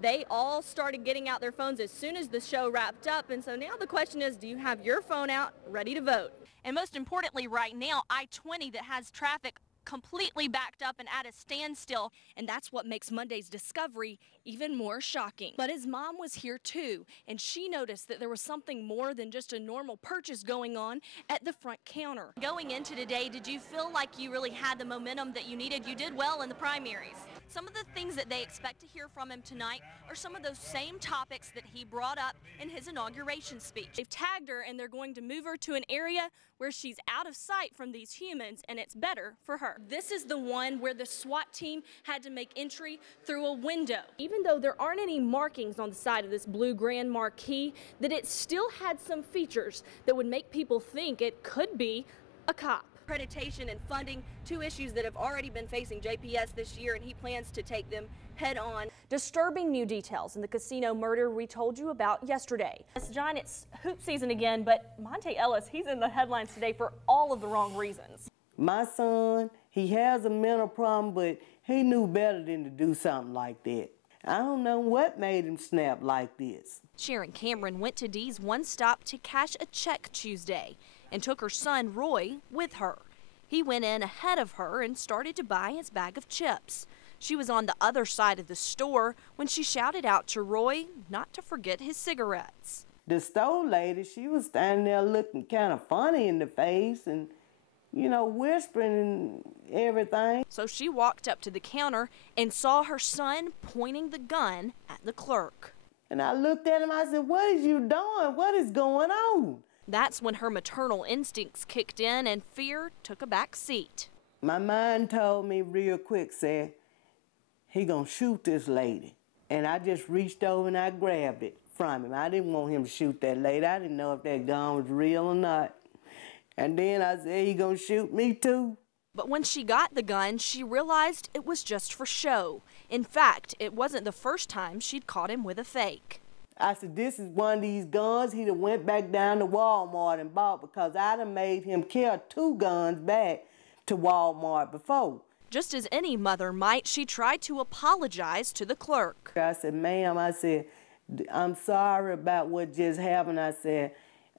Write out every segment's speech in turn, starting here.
They all started getting out their phones as soon as the show wrapped up, and so now the question is, do you have your phone out ready to vote? And most importantly right now, I-20 that has traffic completely backed up and at a standstill, and that's what makes Monday's discovery even more shocking. But his mom was here too, and she noticed that there was something more than just a normal purchase going on at the front counter. Going into today, did you feel like you really had the momentum that you needed? You did well in the primaries. Some of the things that they expect to hear from him tonight are some of those same topics that he brought up in his inauguration speech. They've tagged her and they're going to move her to an area where she's out of sight from these humans, and it's better for her. This is the one where the SWAT team had to make entry through a window. Even though there aren't any markings on the side of this blue grand marquee, that it still had some features that would make people think it could be a cop. Accreditation and funding, two issues that have already been facing JPS this year, and he plans to take them head on. Disturbing new details in the casino murder we told you about yesterday. John, it's hoop season again, but Monte Ellis, he's in the headlines today for all of the wrong reasons. My son, he has a mental problem, but he knew better than to do something like that. I don't know what made him snap like this. Sharon Cameron went to Dee's One Stop to cash a check Tuesday and took her son Roy with her. He went in ahead of her and started to buy his bag of chips. She was on the other side of the store when she shouted out to Roy not to forget his cigarettes. The store lady, she was standing there looking kind of funny in the face and, you know, whispering and everything. So she walked up to the counter and saw her son pointing the gun at the clerk. And I looked at him, I said, "What is you doing? What is going on?" That's when her maternal instincts kicked in and fear took a back seat. My mind told me real quick, said, he gonna shoot this lady. And I just reached over and I grabbed it from him. I didn't want him to shoot that lady. I didn't know if that gun was real or not. And then I said, he gonna shoot me too. But when she got the gun, she realized it was just for show. In fact, it wasn't the first time she'd caught him with a fake. I said, this is one of these guns he done went back down to Walmart and bought, because I done made him carry 2 guns back to Walmart before. Just as any mother might, she tried to apologize to the clerk. I said, "Ma'am," I said, "I'm sorry about what just happened." I said,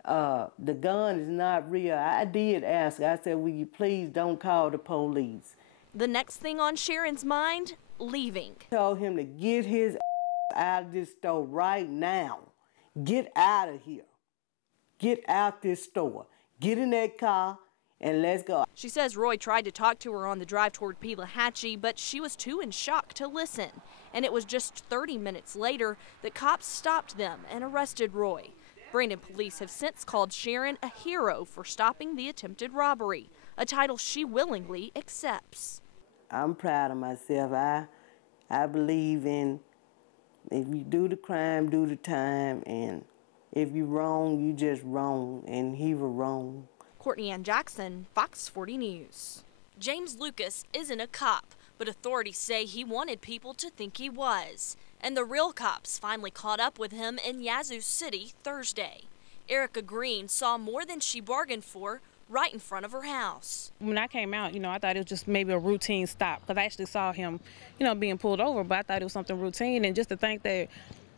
the gun is not real. I did ask her. I said, "Will you please don't call the police?" The next thing on Sharon's mind, leaving. I told him to get his out of this store right now. Get out of here. Get out this store. Get in that car and let's go. She says Roy tried to talk to her on the drive toward Pelahatchie, but she was too in shock to listen. And it was just 30 minutes later that cops stopped them and arrested Roy. Brandon police have since called Sharon a hero for stopping the attempted robbery, a title she willingly accepts. I'm proud of myself. I believe in, if you do the crime, do the time, and if you wrong, you just wrong, and he was wrong. Courtney and Jackson, Fox 40 News. James Lucas isn't a cop, but authorities say he wanted people to think he was. And the real cops finally caught up with him in Yazoo City Thursday. Erica Green saw more than she bargained for right in front of her house. When I came out, I thought it was just maybe a routine stop, because I actually saw him, being pulled over, but I thought it was something routine. And just to think that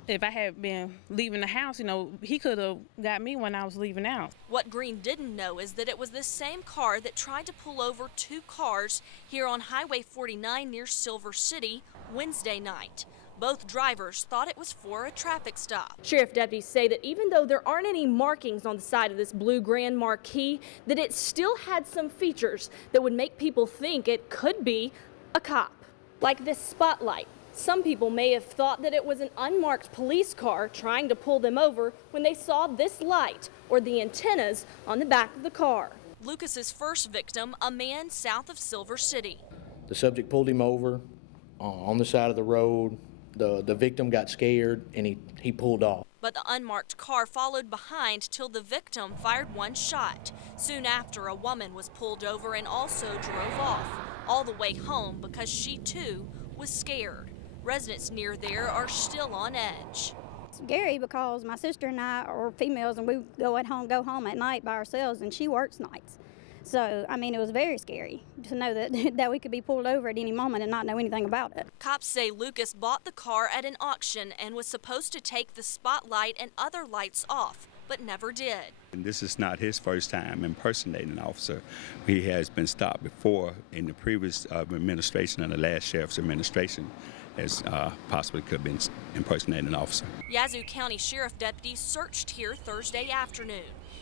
if I had been leaving the house, he could have got me when I was leaving out. What Green didn't know is that it was this same car that tried to pull over 2 cars here on Highway 49 near Silver City Wednesday night. Both drivers thought it was for a traffic stop. Sheriff deputies say that even though there aren't any markings on the side of this blue grand marquee, that it still had some features that would make people think it could be a cop. Like this spotlight. Some people may have thought that it was an unmarked police car trying to pull them over when they saw this light or the antennas on the back of the car. Lucas's first victim, a man south of Silver City. The subject pulled him over on the side of the road. The victim got scared and he pulled off. But the unmarked car followed behind till the victim fired 1 shot. Soon after, a woman was pulled over and also drove off, all the way home because she too was scared. Residents near there are still on edge. It's scary because my sister and I are females and we go home at night by ourselves, and she works nights. So, I mean, it was very scary to know that, that we could be pulled over at any moment and not know anything about it. Cops say Lucas bought the car at an auction and was supposed to take the spotlight and other lights off, but never did. And this is not his first time impersonating an officer. He has been stopped before in the previous administration and the last sheriff's administration, as possibly could have been impersonating an officer. Yazoo County Sheriff deputies searched here Thursday afternoon.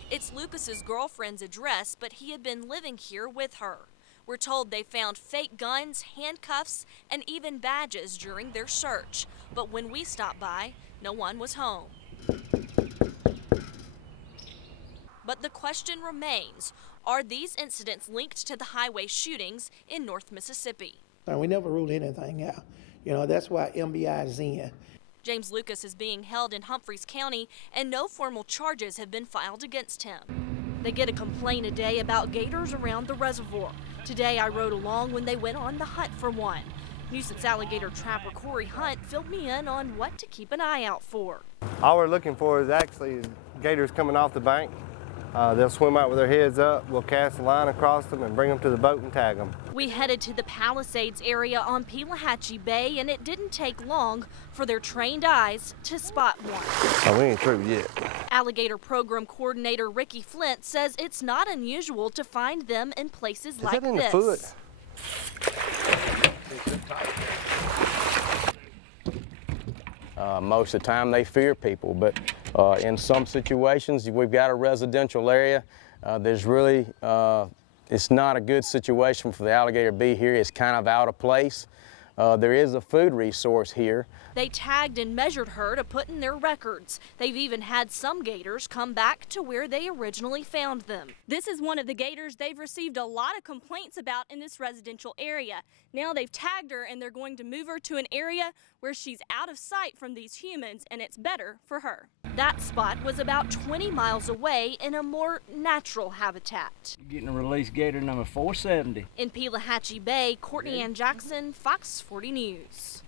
It's Lucas's girlfriend's address, but he had been living here with her. We're told they found fake guns, handcuffs, and even badges during their search. But when we stopped by, no one was home. But the question remains, are these incidents linked to the highway shootings in North Mississippi? We never rule anything out. You know, that's why MBI is in. James Lucas is being held in Humphreys County, and no formal charges have been filed against him. They get a complaint a day about gators around the reservoir. Today I rode along when they went on the hunt for one. Nuisance alligator trapper Corey Hunt filled me in on what to keep an eye out for. All we're looking for is actually gators coming off the bank. They'll swim out with their heads up. We'll cast a line across them and bring them to the boat and tag them. We headed to the Palisades area on Pelahatchie Bay, and it didn't take long for their trained eyes to spot one. Oh, we ain't through yet. Alligator Program Coordinator Ricky Flint says it's not unusual to find them in places like this. Is that in this. the foot? Most of the time they fear people, but in some situations, we've got a residential area. There's really, it's not a good situation for the alligator to be here. It's kind of out of place. There is a food resource here. They tagged and measured her to put in their records. They've even had some gators come back to where they originally found them. This is one of the gators they've received a lot of complaints about in this residential area. Now they've tagged her and they're going to move her to an area where she's out of sight from these humans and it's better for her. That spot was about 20 miles away in a more natural habitat. Getting a release gator number 470. In Pelahatchie Bay, Courtney and Jackson, Fox 40 News.